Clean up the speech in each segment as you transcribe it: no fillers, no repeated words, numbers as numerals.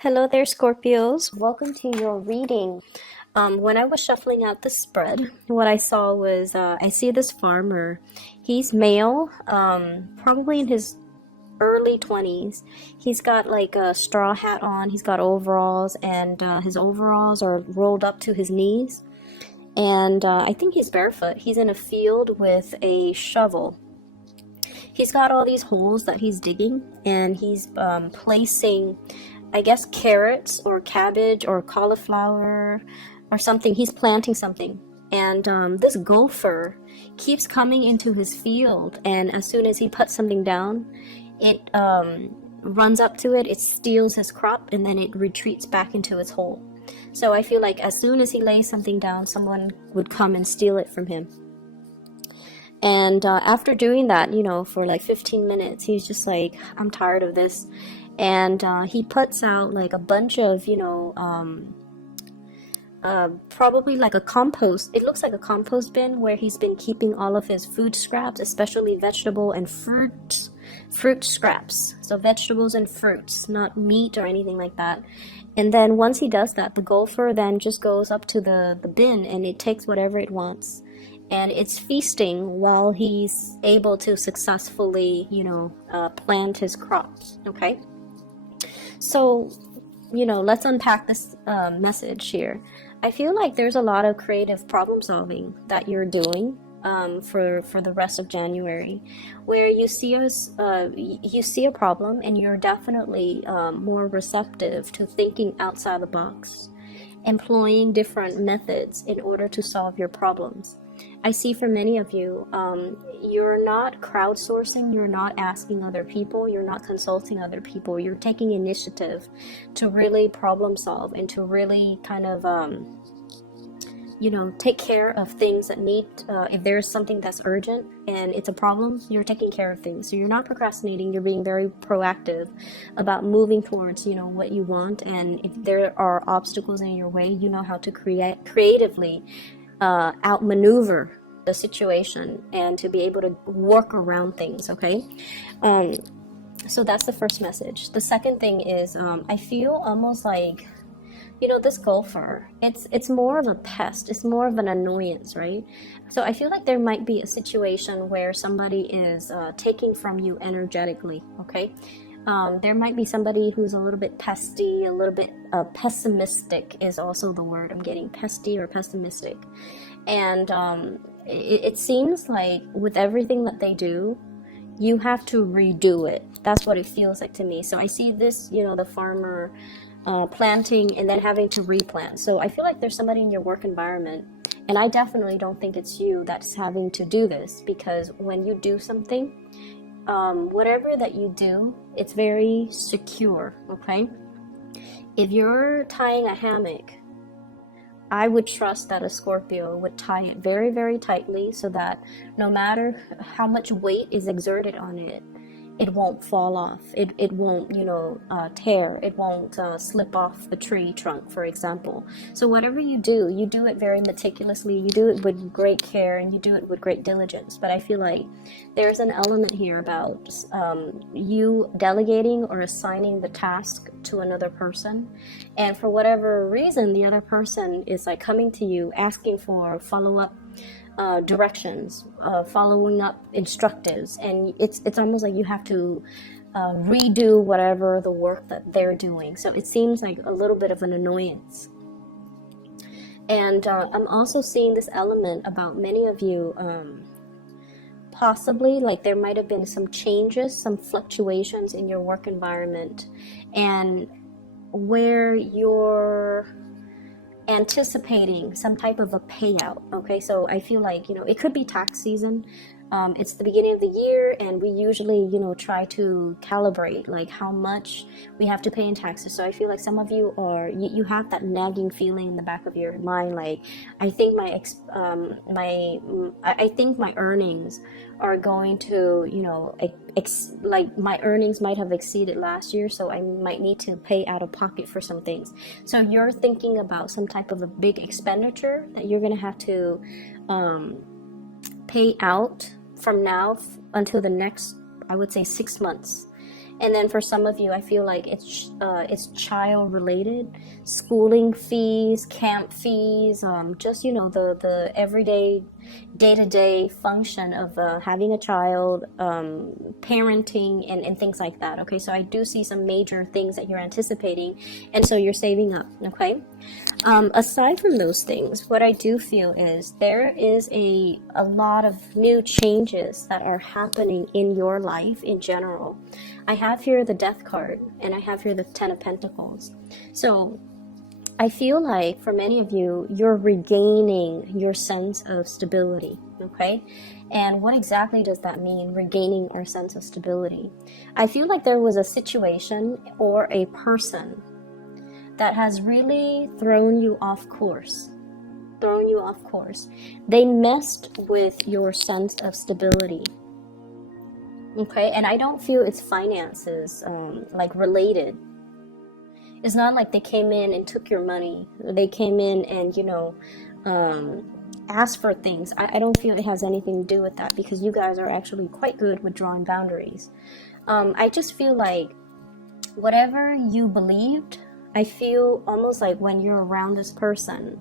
Hello there, Scorpios. Welcome to your reading. When I was shuffling out the spread, what I saw was I see this farmer. He's male, probably in his early 20s. He's got like a straw hat on, he's got overalls, and his overalls are rolled up to his knees. And I think he's barefoot. He's in a field with a shovel. He's got all these holes that he's digging, and he's placing, I guess, carrots or cabbage or cauliflower or something. He's planting something. And this gopher keeps coming into his field, and as soon as he puts something down, it runs up to it, it steals his crop, and then it retreats back into its hole. So I feel like as soon as he lays something down, someone would come and steal it from him. And after doing that, for like 15 minutes, he's just like, I'm tired of this. And he puts out like a bunch of, probably like a compost. It looks like a compost bin where he's been keeping all of his food scraps, especially vegetable and fruit scraps. So vegetables and fruits, not meat or anything like that. And then once he does that, the gopher then just goes up to the bin and it takes whatever it wants. And it's feasting while he's able to successfully, plant his crops, okay? So, let's unpack this message here. I feel like there's a lot of creative problem solving that you're doing for the rest of January, where you see a problem and you're definitely more receptive to thinking outside the box, employing different methods in order to solve your problems. I see for many of you, you're not crowdsourcing, you're not asking other people, you're not consulting other people, you're taking initiative to really problem solve and to really kind of, take care of things that need, if there's something that's urgent and it's a problem, you're taking care of things. So you're not procrastinating, you're being very proactive about moving towards, what you want. And if there are obstacles in your way, you know how to creatively outmaneuver the situation and to be able to work around things, okay? So that's the first message. The second thing is I feel almost like, this golfer, it's more of a pest, it's more of an annoyance, right? So I feel like there might be a situation where somebody is taking from you energetically, okay? There might be somebody who's a little bit pesty, a little bit pessimistic is also the word I'm getting, pesty or pessimistic. And it seems like with everything that they do, you have to redo it. That's what it feels like to me. So I see this, the farmer planting and then having to replant. So I feel like there's somebody in your work environment, and I definitely don't think it's you that's having to do this, because when you do something, whatever that you do, it's very secure, okay? If you're tying a hammock, I would trust that a Scorpio would tie it very, very tightly so that no matter how much weight is exerted on it, it won't fall off. It won't, tear. It won't slip off the tree trunk, for example. So whatever you do it very meticulously. You do it with great care and you do it with great diligence. But I feel like there's an element here about you delegating or assigning the task to another person. And for whatever reason, the other person is like coming to you asking for follow-up directions, following up instructives, and it's almost like you have to redo whatever the work that they're doing. So it seems like a little bit of an annoyance. And I'm also seeing this element about many of you, possibly like there might have been some changes, some fluctuations in your work environment, and where you're anticipating some type of a payout, okay? So I feel like, it could be tax season. It's the beginning of the year, and we usually, try to calibrate like how much we have to pay in taxes. So I feel like some of you you have that nagging feeling in the back of your mind, like I think I think my earnings are going to, like my earnings might have exceeded last year, so I might need to pay out of pocket for some things. So you're thinking about some type of a big expenditure that you're going to have to pay out from now until the next, I would say, 6 months. And then for some of you, I feel like it's child related, schooling fees, camp fees, just, you know, the everyday, day-to-day function of having a child, parenting, and things like that. Okay, so I do see some major things that you're anticipating, and so you're saving up. Okay, aside from those things, what I do feel is there is a lot of new changes that are happening in your life in general. I have here the Death card, and I have here the Ten of Pentacles. So I feel like for many of you, you're regaining your sense of stability, okay? And what exactly does that mean, regaining our sense of stability? I feel like there was a situation or a person that has really thrown you off course. They messed with your sense of stability. Okay, and I don't feel it's finances, like related. It's not like they came in and took your money. They came in and, you know, asked for things. I don't feel it has anything to do with that, because you guys are actually quite good with drawing boundaries. I just feel like whatever you believed, I feel almost like when you're around this person,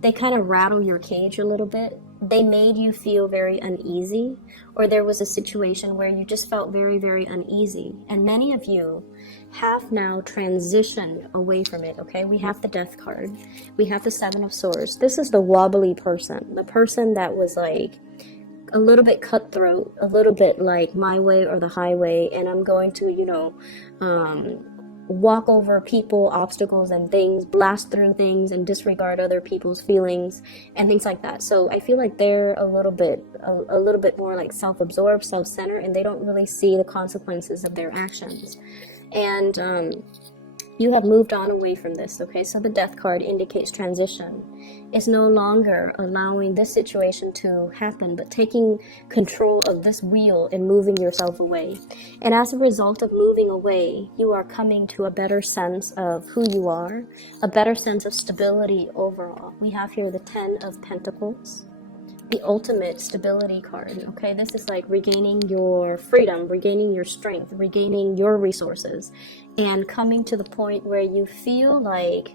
they kind of rattle your cage a little bit. They made you feel very uneasy, or there was a situation where you just felt very, very uneasy. And many of you have now transitioned away from it, okay? We have the Death card. We have the Seven of Swords. This is the wobbly person, the person that was like a little bit cutthroat, a little bit like my way or the highway, and I'm going to, you know, walk over people, obstacles, and things, blast through things, and disregard other people's feelings and things like that. So I feel like they're a little bit more like self-absorbed, self-centered, and they don't really see the consequences of their actions. And you have moved on away from this, okay? So the Death card indicates transition. It's no longer allowing this situation to happen, but taking control of this wheel and moving yourself away. And as a result of moving away, you are coming to a better sense of who you are, a better sense of stability overall. We have here the Ten of Pentacles, the ultimate stability card, okay? This is like regaining your freedom, regaining your strength, regaining your resources, and coming to the point where you feel like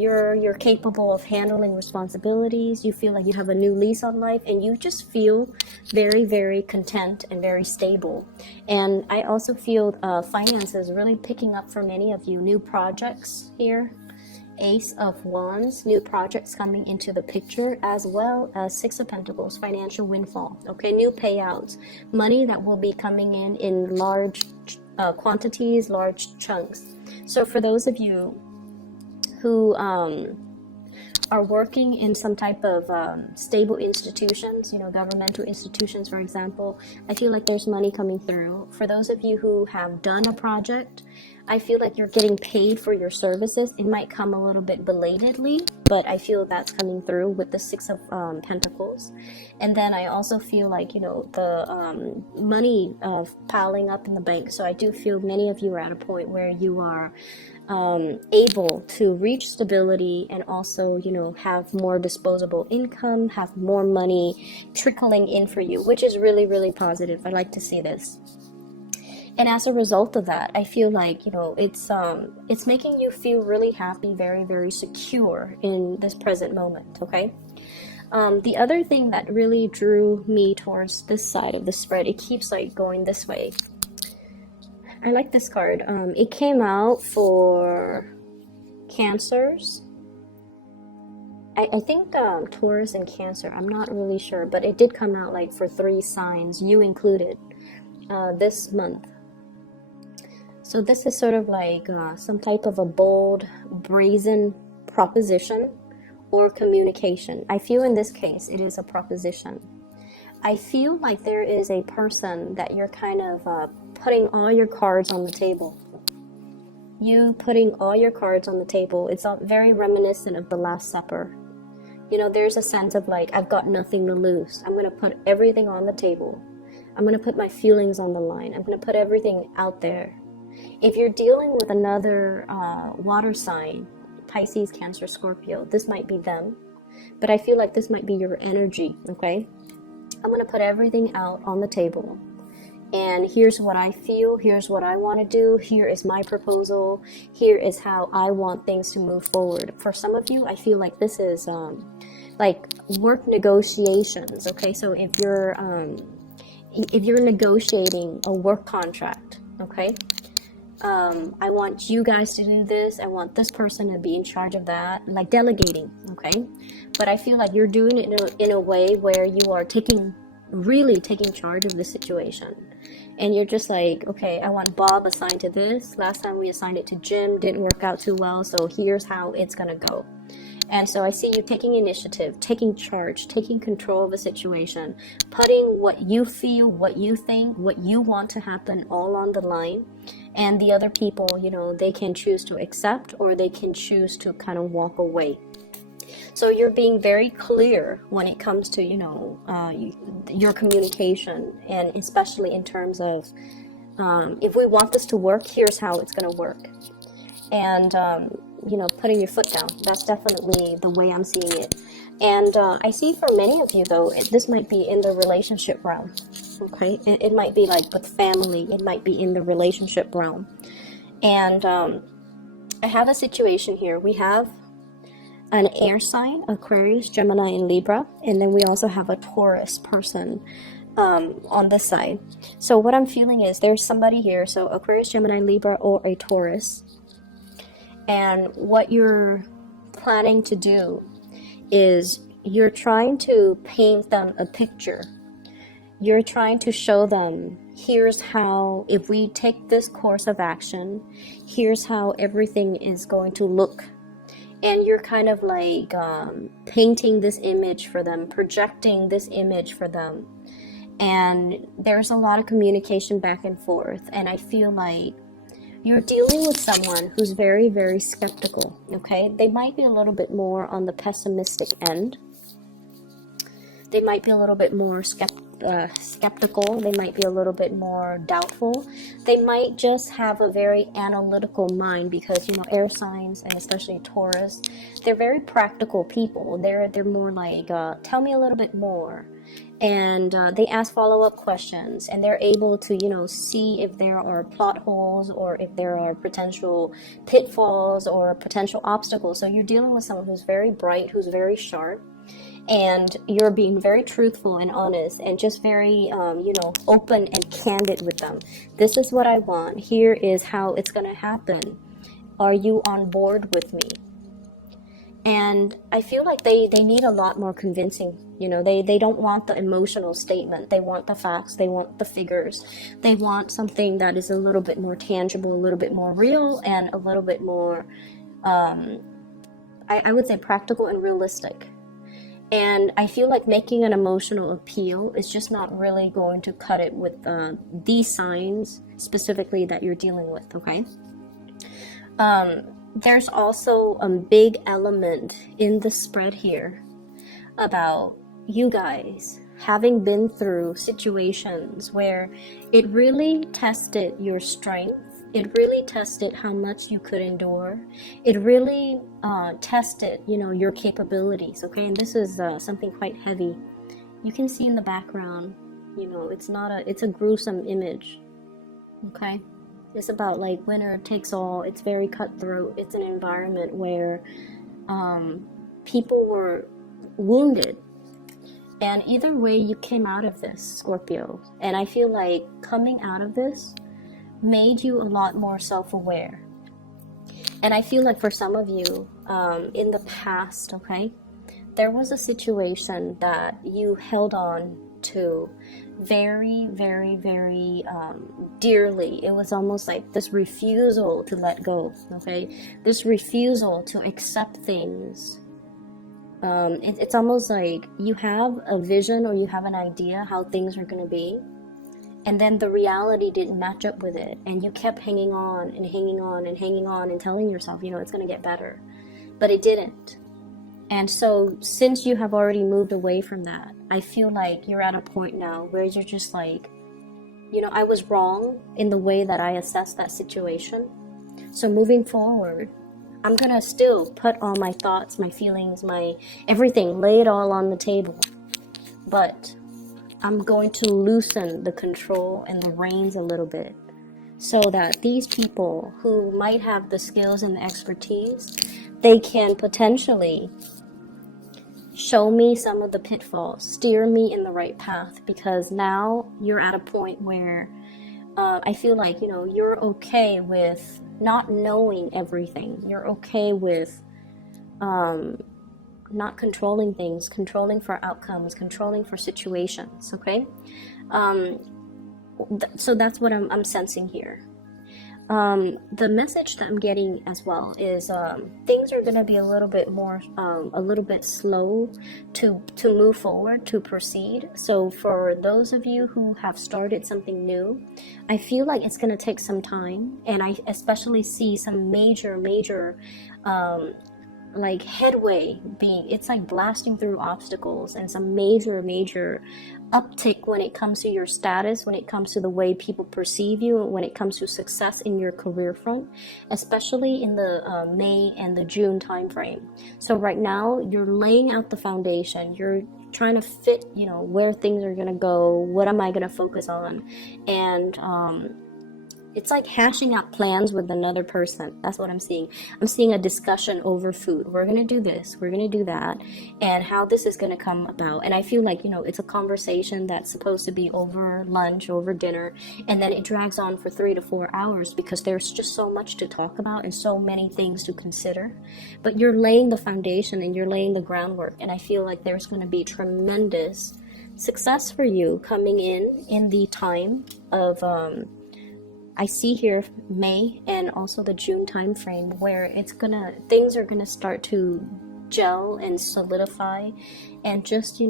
you're capable of handling responsibilities. You feel like you have a new lease on life, and you just feel very, very content and very stable. And I also feel finances really picking up for many of you. New projects here, Ace of Wands, new projects coming into the picture, as well as Six of Pentacles, financial windfall, okay? New payouts, money that will be coming in large quantities, large chunks. So for those of you who are working in some type of stable institutions, you know, governmental institutions, for example, I feel like there's money coming through. For those of you who have done a project, I feel like you're getting paid for your services. It might come a little bit belatedly, but I feel that's coming through with the Six of Pentacles. And then I also feel like, you know, the money piling up in the bank. So I do feel many of you are at a point where you are able to reach stability, and also, you know, have more disposable income, have more money trickling in for you, which is really, really positive. I like to see this. And as a result of that, I feel like, you know, it's making you feel really happy, very, very secure in this present moment, okay? The other thing that really drew me towards this side of the spread, it keeps like going this way. I like this card. It came out for Cancers. I think Taurus and Cancer. I'm not really sure, but it did come out like for 3 signs, you included, this month. So this is sort of like some type of a bold, brazen proposition or communication. I feel in this case it is a proposition. I feel like there is a person that you're kind of putting all your cards on the table. You putting all your cards on the table. It's very reminiscent of the Last Supper. You know, there's a sense of like, I've got nothing to lose. I'm going to put everything on the table. I'm going to put my feelings on the line. I'm going to put everything out there. If you're dealing with another water sign, Pisces, Cancer, Scorpio, this might be them. But I feel like this might be your energy, okay? I'm going to put everything out on the table. and here's what I feel, here's what I want to do, here is my proposal, here is how I want things to move forward. For some of you, I feel like this is like work negotiations. Okay, so if you're negotiating a work contract, okay, I want you guys to do this, I want this person to be in charge of that, like delegating. Okay, but I feel like you're doing it in a way where you are really taking charge of the situation. And you're just like, okay, I want Bob assigned to this. Last time we assigned it to Jim, didn't work out too well, so here's how it's gonna go. And so I see you taking initiative, taking charge, taking control of a situation, putting what you feel, what you think, what you want to happen all on the line. And the other people, you know, they can choose to accept or they can choose to kind of walk away. So you're being very clear when it comes to, you know, your communication, and especially in terms of if we want this to work, here's how it's going to work. And, you know, putting your foot down. That's definitely the way I'm seeing it. And I see for many of you, though, this might be in the relationship realm. Okay, it might be like with family. It might be in the relationship realm. And I have a situation here. We have an air sign, Aquarius, Gemini, and Libra. And then we also have a Taurus person on this side. So what I'm feeling is there's somebody here. So Aquarius, Gemini, Libra, or a Taurus. And what you're planning to do is you're trying to paint them a picture. You're trying to show them, here's how, if we take this course of action, here's how everything is going to look. And you're kind of like painting this image for them, projecting this image for them. And there's a lot of communication back and forth. And I feel like you're dealing with someone who's very, very skeptical, okay? They might be a little bit more on the pessimistic end. They might be a little bit more skeptical. They might be a little bit more doubtful. They might just have a very analytical mind because, you know, air signs, and especially Taurus, they're very practical people. They're more like, tell me a little bit more. And they ask follow-up questions, and they're able to, you know, see if there are plot holes or if there are potential pitfalls or potential obstacles. So you're dealing with someone who's very bright, who's very sharp, and you're being very truthful and honest and just very, you know, open and candid with them. This is what I want. Here is how it's going to happen. Are you on board with me? And I feel like they need a lot more convincing. You know, they don't want the emotional statement. They want the facts. They want the figures. They want something that is a little bit more tangible, a little bit more real, and a little bit more, I would say, practical and realistic. And I feel like making an emotional appeal is just not really going to cut it with these signs specifically that you're dealing with, okay? There's also a big element in the spread here about you guys having been through situations where it really tested your strength. It really tested how much you could endure. It really tested, you know, your capabilities, okay? And this is something quite heavy. You can see in the background, you know, it's a gruesome image, okay? It's about like winner takes all. It's very cutthroat. It's an environment where people were wounded. And either way, you came out of this, Scorpio. And I feel like coming out of this made you a lot more self-aware. And I feel like for some of you, in the past, okay, there was a situation that you held on to very, very, very dearly. It was almost like this refusal to let go, okay? This refusal to accept things. It's almost like you have a vision or you have an idea how things are going to be, and then the reality didn't match up with it, and you kept hanging on and hanging on and hanging on and telling yourself, you know, it's going to get better, but it didn't. And so since you have already moved away from that, I feel like you're at a point now where you're just like, you know, I was wrong in the way that I assessed that situation. So moving forward, I'm going to still put all my thoughts, my feelings, my everything, lay it all on the table. But I'm going to loosen the control and the reins a little bit, so that these people who might have the skills and the expertise, they can potentially show me some of the pitfalls, steer me in the right path, because now you're at a point where I feel like, you're okay with not knowing everything. You're okay with not controlling things, controlling for outcomes, controlling for situations, okay? So that's what I'm sensing here. The message that I'm getting as well is things are going to be a little bit more, a little bit slow to move forward, to proceed. So for those of you who have started something new, I feel like it's going to take some time, and I especially see some major like headway being, it's like blasting through obstacles, and some major uptick when it comes to your status, when it comes to the way people perceive you, when it comes to success in your career front, especially in the May and the June time frame. So right now you're laying out the foundation, you're trying to fit, where things are going to go, what am I going to focus on, and it's like hashing out plans with another person. That's what I'm seeing. I'm seeing a discussion over food. We're going to do this, we're going to do that, and how this is going to come about. And I feel like, it's a conversation that's supposed to be over lunch, over dinner, and then it drags on for 3 to 4 hours because there's just so much to talk about and so many things to consider. But you're laying the foundation and you're laying the groundwork, and I feel like there's going to be tremendous success for you coming in the time of I see here May and also the June time frame, where things are gonna start to gel and solidify and just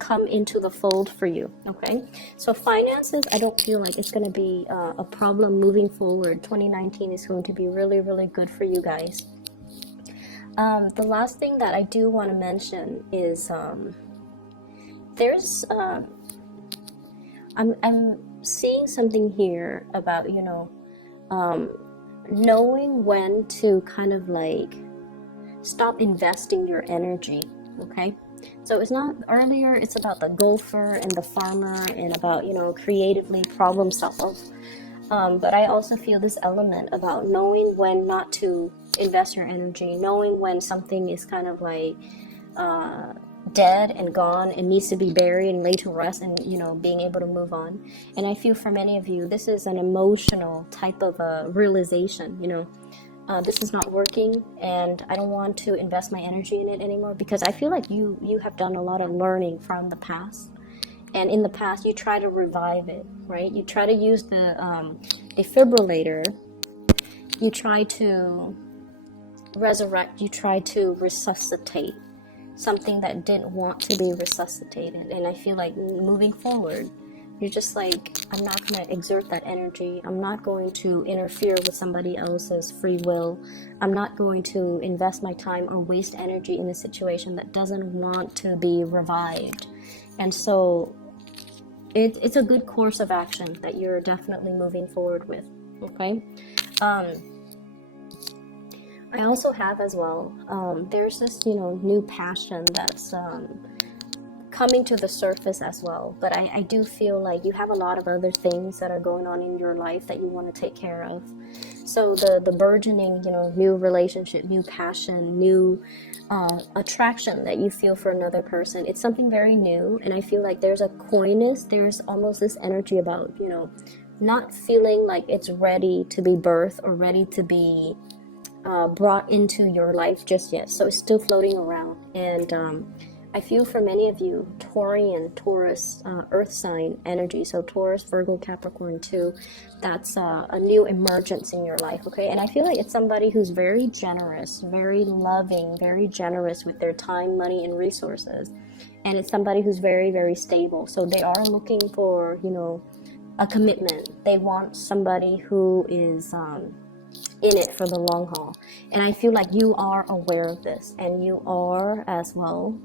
come into the fold for you. Okay, so finances, I don't feel like it's gonna be a problem moving forward. 2019 is going to be really good for you guys. The last thing that I do want to mention is there's I'm seeing something here about knowing when to kind of like stop investing your energy. Okay, so it's not earlier, it's about the golfer and the farmer and about creatively problem solve, but I also feel this element about knowing when not to invest your energy, knowing when something is kind of like dead and gone and needs to be buried and laid to rest, and being able to move on. And I feel for many of you, this is an emotional type of realization. This is not working, and I don't want to invest my energy in it anymore, because I feel like you have done a lot of learning from the past, and in the past you try to revive it, right? You try to use the defibrillator, you try to resurrect, you try to resuscitate something that didn't want to be resuscitated. And I feel like moving forward, you're just like, I'm not going to exert that energy. I'm not going to interfere with somebody else's free will. I'm not going to invest my time or waste energy in a situation that doesn't want to be revived. And so it's a good course of action that you're definitely moving forward with. Okay. I also have as well, there's this, new passion that's coming to the surface as well. But I do feel like you have a lot of other things that are going on in your life that you want to take care of. So the burgeoning, new relationship, new passion, new attraction that you feel for another person, it's something very new. And I feel like there's a coyness, there's almost this energy about, not feeling like it's ready to be birthed or ready to be brought into your life just yet. So it's still floating around. And I feel for many of you, Taurian, Taurus, earth sign energy, so Taurus, Virgo, Capricorn too, that's a new emergence in your life. Okay, and I feel like it's somebody who's very generous, very loving, very generous with their time, money, and resources. And it's somebody who's very stable. So they are looking for a commitment. They want somebody who is in it for the long haul. And I feel like you are aware of this, and you are as well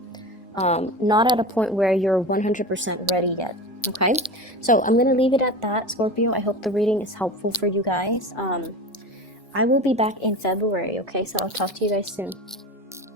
not at a point where you're 100% ready yet. Okay, so I'm gonna leave it at that, Scorpio. I hope the reading is helpful for you guys. I will be back in February. Okay, so I'll talk to you guys soon.